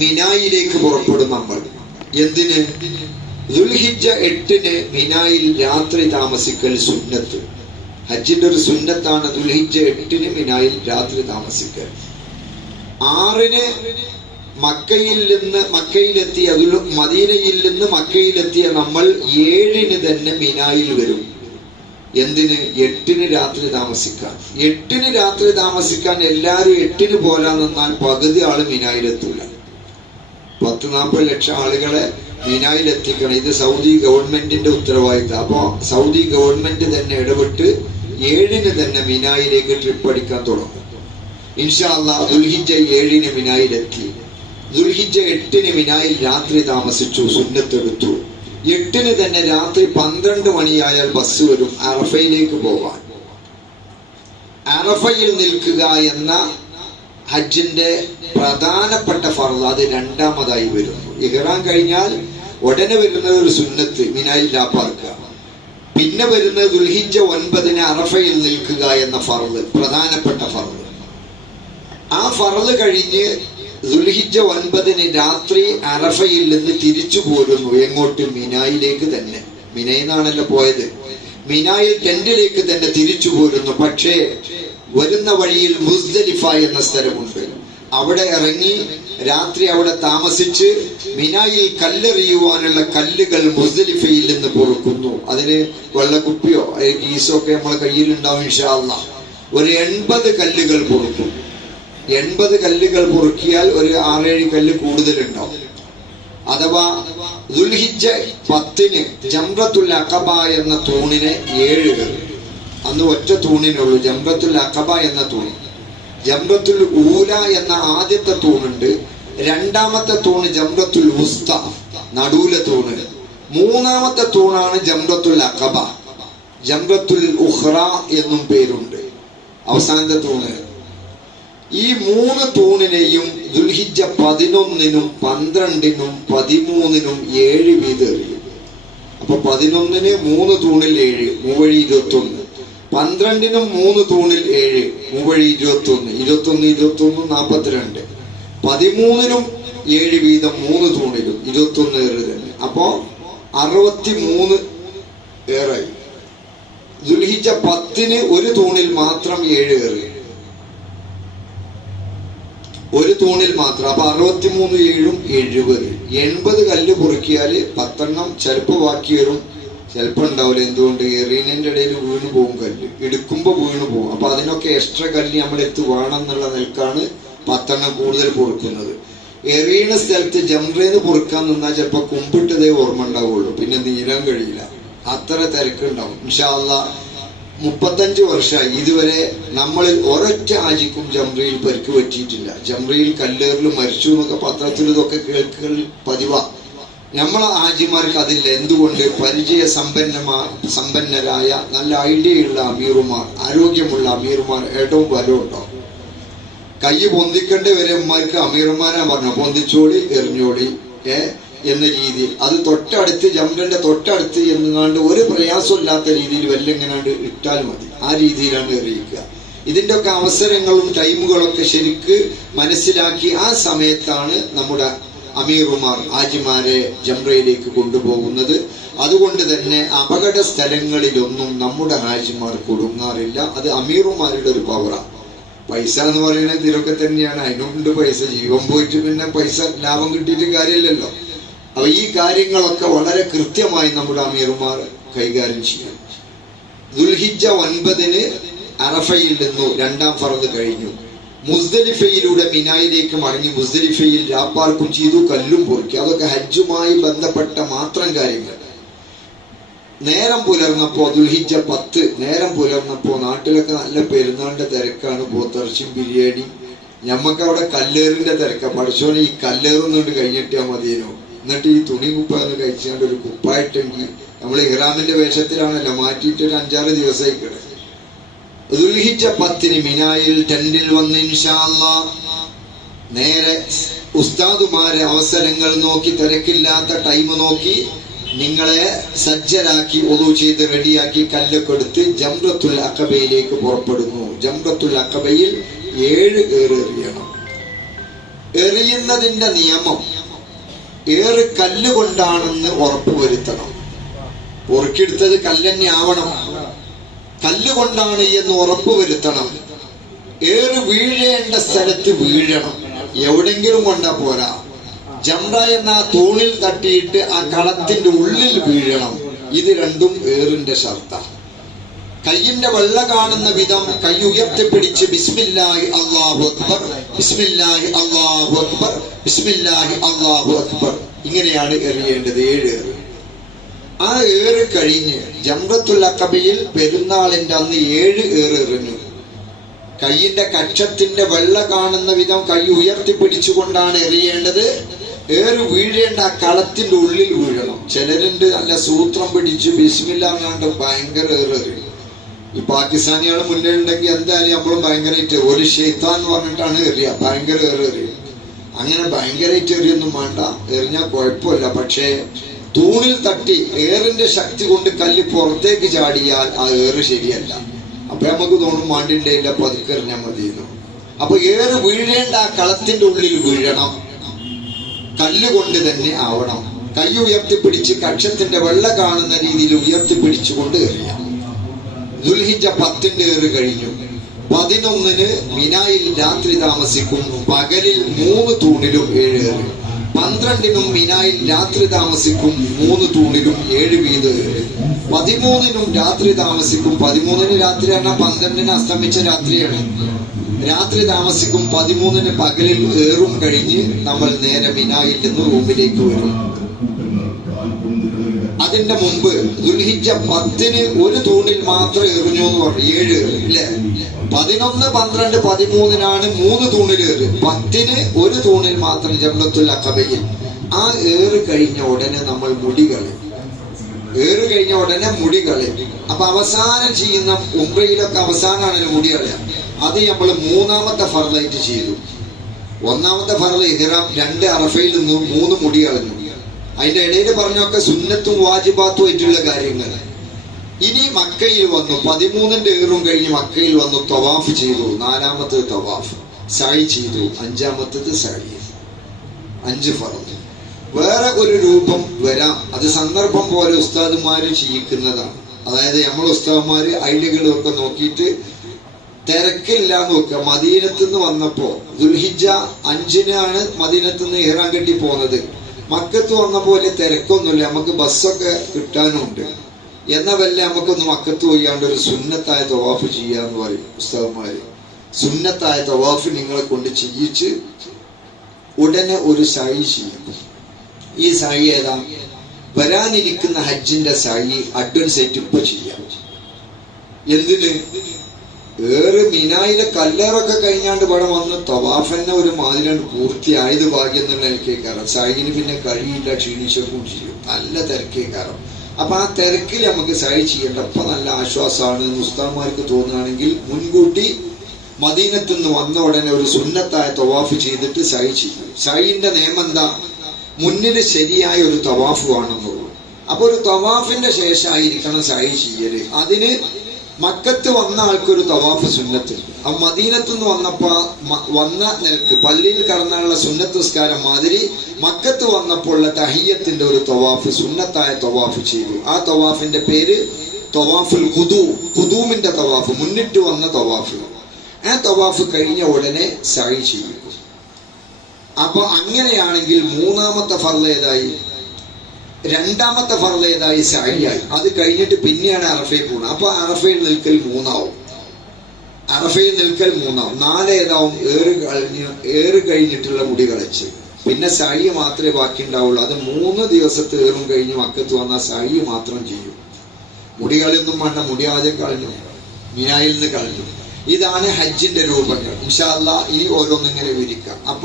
മിനായിലേക്ക് പുറപ്പെടും നമ്മൾ. എന്തിന്? ദുൽഹിജ എട്ടിന് മിനായിൽ രാത്രി താമസിക്കൽ സുന്നത്ത്. ഹജ്ജിന്റെ ഒരു സുന്നത്താണ് ദുൽഹിജ എട്ടിന് മിനായിൽ രാത്രി താമസിക്കൽ. ആറിന് മക്കയിൽ നിന്ന് മക്കയിലെത്തിയ മദീനയിൽ നിന്ന് മക്കയിലെത്തിയ നമ്മൾ ഏഴിന് തന്നെ മിനായിൽ വരും. എന്തിന് എട്ടിന് രാത്രി താമസിക്കാൻ? എട്ടിന് രാത്രി താമസിക്കാൻ എല്ലാവരും എട്ടിന് പോരാ നിന്നാൽ പകുതി ആൾ മിനായിലെത്തൂല. പത്ത് നാൽപ്പത് ലക്ഷം ആളുകളെ മിനായിലെത്തിക്കണം. ഇത് സൗദി ഗവൺമെന്റിന്റെ ഉത്തരവാദിത്തം. അപ്പോ സൗദി ഗവൺമെന്റ് തന്നെ ഇടപെട്ട് ഏഴിന് തന്നെ മിനായിലേക്ക് ട്രിപ്പ് അടിക്കാൻ തുടങ്ങും. ഇൻഷാല്ല ദുൽഹിജ ഏഴിന് മിനായിലെത്തി. ദുൽഹിജ എട്ടിന് മിനായിൽ രാത്രി താമസിച്ചു സുന്നത്തെടുത്തു എട്ടിന് തന്നെ രാത്രി പന്ത്രണ്ട് മണിയായാൽ ബസ് വരും. അറഫയിലേക്ക് പോവാൻ. അറഫയിൽ നിൽക്കുക എന്ന ഹജ്ജിന്റെ പ്രധാനപ്പെട്ട ഫർദ് അത് രണ്ടാമതായി വരുന്നു ഇഹ്റാം കഴിഞ്ഞാൽ ഉടനെ വരുന്നത് ഒരു സുന്നത്ത് മിനായിൽ രാപ്പാർക്കുക പിന്നെ വരുന്നത് ദുൽഹിജ ഒൻപതിന് അറഫയിൽ നിൽക്കുക എന്ന ഫർദ് പ്രധാനപ്പെട്ട ഫർദ്. ആ ഫറൽ കഴിഞ്ഞ് ദുൽഹിജ ഒൻപതിന് രാത്രി അറഫയിൽ നിന്ന് തിരിച്ചു പോരുന്നു. എങ്ങോട്ട്? മിനായിലേക്ക് തന്നെ. മിനയിന്നാണല്ലോ പോയത്. മിനായിൽ ടെന്റിലേക്ക് തന്നെ തിരിച്ചു പോരുന്നു. പക്ഷേ വരുന്ന വഴിയിൽ മുസ്ദലിഫ എന്ന സ്ഥലമുണ്ട്. അവിടെ ഇറങ്ങി രാത്രി അവിടെ താമസിച്ച് മിനായിൽ കല്ലെറിയുവാനുള്ള കല്ലുകൾ മുസ്ദലിഫയിൽ നിന്ന് പൊറുക്കുന്നു. അതിന് വെള്ളക്കുപ്പിയോ ഗീസോ ഒക്കെ നമ്മളെ കയ്യിലുണ്ടാവും ഇൻഷാ അല്ലാ ഒരു എൺപത് കല്ലുകൾ പൊറുക്കും. എൺപത് കല്ലുകൾ പൊറുക്കിയാൽ ഒരു ആറേഴ് കല്ല് കൂടുതലുണ്ടോ? അഥവാ ദുൽഹിജ പത്തിന് ജംറത്തുൽ അഖബ എന്ന തൂണിന് ഏഴ് കല്ല്. അന്ന് ഒറ്റ തൂണിനുള്ളൂ ജംറത്തുൽ അഖബ എന്ന തൂണി. ജംറത്തുൽ ഊല എന്ന ആദ്യത്തെ തൂണുണ്ട്. രണ്ടാമത്തെ തൂണ് ജംറത്തുൽ ഉസ്ത നടൂല തൂണ്. മൂന്നാമത്തെ തൂണാണ് ജംറത്തുൽ അഖബ. ജംറത്തുൽ ഉഹ്റ എന്നും പേരുണ്ട്. അവസാനത്തെ തൂണ്. ഈ മൂന്ന് തൂണിനെയും ദുൽഹിജ പതിനൊന്നിനും പന്ത്രണ്ടിനും പതിമൂന്നിനും ഏഴ് വീതം എറിയും അപ്പൊ പതിനൊന്നിന് മൂന്ന് തൂണിൽ ഏഴ് മൂവഴി ഇരുപത്തി ഒന്ന് പന്ത്രണ്ടിനും മൂന്ന് തൂണിൽ ഏഴ് മൂവഴി ഇരുപത്തി ഒന്ന് ഇരുപത്തി ഒന്ന് ഇരുപത്തി ഒന്ന് നാപ്പത്തിരണ്ട്. പതിമൂന്നിനും ഏഴ് വീതം മൂന്ന് തൂണിലും ഇരുപത്തി ഒന്ന് ഏറ് തന്നെ. അപ്പോ അറുപത്തി മൂന്ന് ഏറായി. ദുൽഹിജ പത്തിന് ഒരു തൂണിൽ മാത്രം ഏഴ് ഏറ്. ഒരു തൂണിൽ മാത്രം. അപ്പൊ അറുപത്തിമൂന്ന് ഏഴും എഴുപത്. എൺപത് കല്ല് കുറിക്കിയാൽ പത്തെണ്ണം ചിലപ്പോ ബാക്കി വരും. ചിലപ്പോ ഉണ്ടാവില്ല എന്തുകൊണ്ട്? എറീനന്റെ ഇടയിൽ വീണ് പോകും കല്ല്. എടുക്കുമ്പോ വീണ് പോകും അപ്പൊ അതിനൊക്കെ എക്സ്ട്രാ കല്ല് നമ്മൾ അടുത്ത് വേണം എന്നുള്ള നിൽക്കാണ് പത്തെണ്ണം കൂടുതൽ പൊറുക്കുന്നത് എറിയണ സ്ഥലത്ത് ജംറേന്ന് പൊറുക്കാൻ നിന്നാൽ ചിലപ്പോ കുമ്പിട്ടതേ ഓർമ്മ ഉണ്ടാവുള്ളൂ. പിന്നെ നീരാൻ കഴിയില്ല. അത്ര തിരക്കുണ്ടാവും. ഇൻഷാല്ല മുപ്പത്തഞ്ച് വർഷമായി. ഇതുവരെ നമ്മളിൽ ഒരൊറ്റ ആജിക്കും ജംറയിൽ പരിക്ക് പറ്റിയിട്ടില്ല. ജംറയിൽ കല്ലേറിൽ മരിച്ചു എന്നൊക്കെ പത്രത്തിൽ ഇതൊക്കെ കേൾക്കൽ പതിവാ. നമ്മളെ ആജിമാർക്ക് അതില്ല. എന്തുകൊണ്ട്? പരിചയ സമ്പന്നമാ സമ്പന്നരായ നല്ല ഐഡിയയുള്ള അമീറുമാർ ആരോഗ്യമുള്ള അമീറുമാർ ഏറ്റവും ബലമുണ്ടാവും കൈ പൊന്തിക്കേണ്ട വരെ ഉമ്മാർക്ക് അമീർമാരാ പറഞ്ഞു പൊന്തിച്ചോളി എറിഞ്ഞോളി ഏ? എന്ന രീതിയിൽ. അത് തൊട്ടടുത്ത് ജംഗലിന്റെ തൊട്ടടുത്ത് എന്നുകാണ്ട് ഒരു പ്രയാസമില്ലാത്ത രീതിയിൽ വല്ലെങ്ങനാണ്ട് ഇട്ടാൽ മതി. ആ രീതിയിലാണ് എറിയിക്കുക. ഇതിന്റെ ഒക്കെ അവസരങ്ങളും ടൈമുകളൊക്കെ ശരിക്ക് മനസ്സിലാക്കി ആ സമയത്താണ് നമ്മുടെ അമീറുമാർ ആജിമാരെ ജംറയിലേക്ക് കൊണ്ടുപോകുന്നത്. അതുകൊണ്ട് തന്നെ അപകട സ്ഥലങ്ങളിലൊന്നും നമ്മുടെ ഹാജിമാർ കൊടുങ്ങാറില്ല. അത് അമീറുമാരുടെ ഒരു പവറാണ് പൈസ എന്ന് പറയുന്നത് ഇതിലൊക്കെ തന്നെയാണ്. അതിനുണ്ട് പൈസ. ജീവൻ പോയിട്ട് പിന്നെ പൈസ ലാഭം കിട്ടിയിട്ട് കാര്യമില്ലല്ലോ. അപ്പൊ ഈ കാര്യങ്ങളൊക്കെ വളരെ കൃത്യമായി നമ്മുടെ അമീർമാർ കൈകാര്യം ചെയ്യണം ദുൽഹിജ ഒൻപതിന് അറഫയിൽ നിന്നു രണ്ടാം ഫറദ് കഴിഞ്ഞു. മുസ്ദലിഫയിലൂടെ മിനായിലേക്ക് മടങ്ങി മുസ്ദലിഫയിൽ രാപ്പാർക്കും ചെയ്തു കല്ലും പൊറുക്കി. അതൊക്കെ ഹജ്ജുമായി ബന്ധപ്പെട്ട മാത്രം കാര്യങ്ങൾ. നേരം പുലർന്നപ്പോ ദുൽഹിജ പത്ത് നേരം പുലർന്നപ്പോ നാട്ടിലൊക്കെ നല്ല പെരുന്നാളിന്റെ തിരക്കാണ്. പോത്തറച്ചും ബിരിയാണി ഞമ്മക്ക് അവിടെ കല്ലേറിന്റെ തിരക്ക. പഠിച്ചോനെ ഈ കല്ലേറുന്നുണ്ട് കഴിഞ്ഞിട്ടാ മതിയേനോ എന്നിട്ട് ഈ തുണി കുപ്പ ഒന്ന് കഴിച്ചുകൊണ്ട് ഒരു കുപ്പായിട്ടെങ്കിൽ നമ്മൾ ഇഹ്റാമിന്റെ വേഷത്തിലാണല്ലോ മാറ്റിയിട്ട് ഒരു അഞ്ചാറ് ദിവസമായി കിടക്കും പത്തിന് മിനായിൽ ടെന്റിൽ വന്ന് ഇൻഷാല്ലാ നേരെ ഉസ്താദുമാരെ അവസരങ്ങൾ നോക്കി തിരക്കില്ലാത്ത ടൈം നോക്കി നിങ്ങളെ സജ്ജരാക്കി ഒതു ചെയ്ത് റെഡിയാക്കി കല്ലൊക്കെ എടുത്ത് ജംറത്തുൽ അക്കബയിലേക്ക് പുറപ്പെടുന്നു. ജംറത്തുൽ അക്കബയിൽ ഏഴ് ഏറ് എറിയണം. എറിയുന്നതിന്റെ നിയമം ഏറ് കല്ല് കൊണ്ടാണെന്ന് ഉറപ്പുവരുത്തണം പൊറുക്കിയെടുത്തത് കല്ലന്നെ ആവണം. കല്ല് കൊണ്ടാണ് എന്ന് ഉറപ്പുവരുത്തണം ഏറ് വീഴേണ്ട സ്ഥലത്ത് വീഴണം. എവിടെങ്കിലും കൊണ്ടാ പോരാ. ജംറ എന്ന ആ തൂണിൽ തട്ടിയിട്ട് ആ കളത്തിന്റെ ഉള്ളിൽ വീഴണം. ഇത് രണ്ടും ഏറിന്റെ ഷർത്ത. കയ്യിന്റെ വെള്ള കാണുന്ന വിധം കൈ ഉയർത്തിപ്പിടിച്ച് ബിസ്മില്ലാഹി അള്ളാഹു അക്ബർ ബിസ്മില്ലാഹി അള്ളാഹു അക്ബർ ബിസ്മില്ലാഹി അള്ളാഹു അക്ബർ. ഇങ്ങനെയാണ് എറിയേണ്ടത്. ഏഴ് ആ ഏറ് കഴിഞ്ഞ് ജംറത്തുൽ അക്കബിയിൽ പെരുന്നാളിന്റെ അന്ന് ഏഴ് ഏറ് എറിഞ്ഞു. കയ്യിന്റെ കക്ഷത്തിന്റെ വെള്ള കാണുന്ന വിധം കൈ ഉയർത്തി പിടിച്ചുകൊണ്ടാണ് എറിയേണ്ടത്. ഏറ് വീഴേണ്ട ആ കളത്തിന്റെ ഉള്ളിൽ വീഴണം. ചിലരുണ്ട് നല്ല സൂത്രം പിടിച്ച് ബിസ്മില്ലാങ്ങാണ്ട് ഭയങ്കര ഏറ് എറിയും. ഈ പാകിസ്ഥാനികൾ മുന്നേ ഉണ്ടെങ്കിൽ എന്തായാലും നമ്മളും ഭയങ്കരമായിട്ട് ഒരു ഷെയ്ത്താൻ എന്ന് പറഞ്ഞിട്ടാണ് എറിയ ഭയങ്കര ഏറ് എറിയും അങ്ങനെ ഭയങ്കരമായിട്ട് എറിയൊന്നും വേണ്ട. എറിഞ്ഞാൽ കുഴപ്പമില്ല. പക്ഷേ തൂണിൽ തട്ടി ഏറിന്റെ ശക്തി കൊണ്ട് കല്ല് പുറത്തേക്ക് ചാടിയാൽ ആ ഏറ് ശരിയല്ല. അപ്പൊ നമുക്ക് തോന്നും മാണ്ടിണ്ടേയില്ല പതുക്കെ എറിഞ്ഞാൽ മതിയെന്നു. അപ്പൊ ഏറ് വീഴേണ്ട ആ കളത്തിന്റെ ഉള്ളിൽ വീഴണം. കല്ലുകൊണ്ട് തന്നെ ആവണം. കൈ ഉയർത്തിപ്പിടിച്ച് കക്ഷത്തിന്റെ വെള്ള കാണുന്ന രീതിയിൽ ഉയർത്തിപ്പിടിച്ചുകൊണ്ട് എറിയാം ദുൽഹിജ പത്തിന്റെ ഏറ് കഴിഞ്ഞു. പതിനൊന്നിന് മിനായിൽ രാത്രി താമസിക്കും പകലിൽ മൂന്ന് തൂണിലും ഏഴ് ഏറ്. പന്ത്രണ്ടിനും മിനായിൽ രാത്രി താമസിക്കും മൂന്ന് തൂണിലും ഏഴ് വീത് പതിമൂന്നിനും രാത്രി താമസിക്കും പതിമൂന്നിന് രാത്രി പറഞ്ഞാൽ പന്ത്രണ്ടിന് അസ്തമിച്ച രാത്രിയാണ്. രാത്രി താമസിക്കും പതിമൂന്നിന് പകലിൽ ഏറും കഴിഞ്ഞ് നമ്മൾ നേരെ മിനായിൽ നിന്ന് റൂമിലേക്ക് വരും. അതിന്റെ മുമ്പ് ദുൽഹിജ പത്തിന് ഒരു തൂണിൽ മാത്രം എറിഞ്ഞു എന്ന് പറഞ്ഞു. ഏഴ് അല്ലേ പതിനൊന്ന് പന്ത്രണ്ട് പതിമൂന്നിനാണ് മൂന്ന് തൂണിൽ ഏറ്. പത്തിന് ഒരു തൂണിൽ മാത്രം ജംലത്തുൽ അക്കബയിൽ ആ ഏറ് കഴിഞ്ഞ ഉടനെ നമ്മൾ മുടികളെ ഏറ് കഴിഞ്ഞ ഉടനെ മുടികളെ അപ്പൊ അവസാനം ചെയ്യുന്ന ഉംറയിലൊക്കെ അവസാനമാണ് മുടികളെ അത് നമ്മൾ മൂന്നാമത്തെ ഫർലായിട്ട് ചെയ്തു. ഒന്നാമത്തെ ഫർല ഇഹ്റാം രണ്ട് അറഫയിൽ നിന്നും മൂന്ന് മുടി കളഞ്ഞു. അതിന്റെ ഇടയിൽ പറഞ്ഞൊക്കെ സുന്നത്തും വാജിബാത്തും ആയിട്ടുള്ള കാര്യങ്ങൾ. ഇനി മക്കയിൽ വന്നു പതിമൂന്നിന്റെ ഏറും കഴിഞ്ഞ് മക്കയിൽ വന്നു തവാഫ് ചെയ്തു നാലാമത്തത് തവാഫ് സായി ചെയ്തു അഞ്ചാമത്തത് സായി അഞ്ച് പറഞ്ഞു വേറെ ഒരു രൂപം വരാം. അത് സന്ദർഭം പോലെ ഉസ്താദുമാര് ചെയ്യിക്കുന്നതാണ് അതായത് നമ്മൾ ഉസ്താദുമാര് ഐഡികളൊക്കെ നോക്കിയിട്ട് തിരക്കില്ല നോക്കുക. മദീനത്ത് നിന്ന് വന്നപ്പോ ദുൽഹിജ അഞ്ചിനാണ് മദീനത്ത് നിന്ന് ഇഹ്റാൻ കെട്ടി പോകുന്നത് മക്കത്ത് വന്ന പോലെ തിരക്കൊന്നുമില്ല. നമുക്ക് ബസ്സൊക്കെ കിട്ടാനുണ്ട്. എന്ന വല്ല നമുക്കൊന്ന് മക്കത്ത് പോയാണ്ട് ഒരു സുന്നത്തായ തവാഫ് ചെയ്യാന്ന് പറയും പുസ്തകന്മാര് സുന്നത്തായ തവാഫ് നിങ്ങളെ കൊണ്ട് ചെയ്യിച്ച് ഉടനെ ഒരു സായി ചെയ്യും. ഈ സായി ഏതാ? വരാനിരിക്കുന്ന ഹജ്ജിന്റെ സായി അഡ്വൻസ് ആയിട്ട് ഇപ്പൊ ചെയ്യാം. എന്തിന്? ഏറെ മിനായിലെ കല്ലേറൊക്കെ കഴിഞ്ഞാണ്ട് ഇവിടെ വന്ന് തവാഫന്നെ ഒരു മാതിരിയാണ് പൂർത്തിയായത് ഭാഗ്യം എന്നുള്ള കയറാം സായിന് പിന്നെ കഴിയില്ല ക്ഷീണിച്ചൊക്കെ ചെയ്യും. നല്ല തിരക്കേ കയറാം അപ്പൊ ആ തിരക്കിൽ നമുക്ക് സായി ചെയ്യേണ്ട അപ്പൊ നല്ല ആശ്വാസമാണ്. മുസ്താന്മാർക്ക് തോന്നുകയാണെങ്കിൽ മുൻകൂട്ടി മദീനത്ത് നിന്ന് വന്ന ഉടനെ ഒരു സുന്നത്തായ തവാഫ് ചെയ്തിട്ട് സായി ചെയ്യും. സായിന്റെ നിയമം എന്താ? മുന്നിൽ ശരിയായ ഒരു തവാഫ് വേണമെന്നുള്ളൂ അപ്പൊ ഒരു തവാഫിന്റെ ശേഷമായിരിക്കണം സായി ചെയ്യൽ. അതിന് മക്കത്ത് വന്ന ആൾക്കൊരു തവാഫ് സുന്നത്ത്. ആ മദീനത്ത് നിന്ന് വന്നപ്പോ വന്ന നിലയ്ക്ക് പള്ളിയിൽ കടന്നുള്ള സുന്നത്ത് നിസ്കാരം മാതിരി മക്കത്ത് വന്നപ്പോൾ ഉള്ള തഹിയത്തിന്റെ ഒരു തവാഫ് സുന്നത്തായ തവാഫ് ചെയ്തു. ആ തവാഫിന്റെ പേര് തവാഫുൽ ഖുദൂ ഖുദൂമിന്റെ തവാഫ് മുന്നിട്ട് വന്ന തവാഫ്. ആ തവാഫ് കഴിഞ്ഞ ഉടനെ സഹി ചെയ്യും അപ്പൊ അങ്ങനെയാണെങ്കിൽ മൂന്നാമത്തെ ഫർദ് ഏതായി? രണ്ടാമത്തെ ഫറൽ ഏതായി? സായിയായി. അത് കഴിഞ്ഞിട്ട് പിന്നെയാണ് അറഫയിൽ പോകുന്നത്. അപ്പൊ അറഫയിൽ നിൽക്കൽ മൂന്നാവും. അറഫയിൽ നിൽക്കൽ മൂന്നാവും. നാല് ഏതാവും? ഏറ് കഴിഞ്ഞ് ഏറ് കഴിഞ്ഞിട്ടുള്ള മുടി കളച്ച്. പിന്നെ സായി മാത്രമേ ബാക്കി ഉണ്ടാവുള്ളൂ. അത് മൂന്ന് ദിവസത്തെ ഏറും കഴിഞ്ഞ് മക്കത്ത് വന്നാൽ സായി മാത്രം ചെയ്യും. മുടി കളയൊന്നും വേണ്ട. മുടി ആദ്യം കളഞ്ഞു. മിനായിൽ നിന്ന് കളഞ്ഞു. ഇതാണ് ഹജ്ജിന്റെ രൂപങ്ങൾ. ഇൻഷാല്ല ഇനി ഓരോന്നിങ്ങനെ വിരിക്കാം. അപ്പോ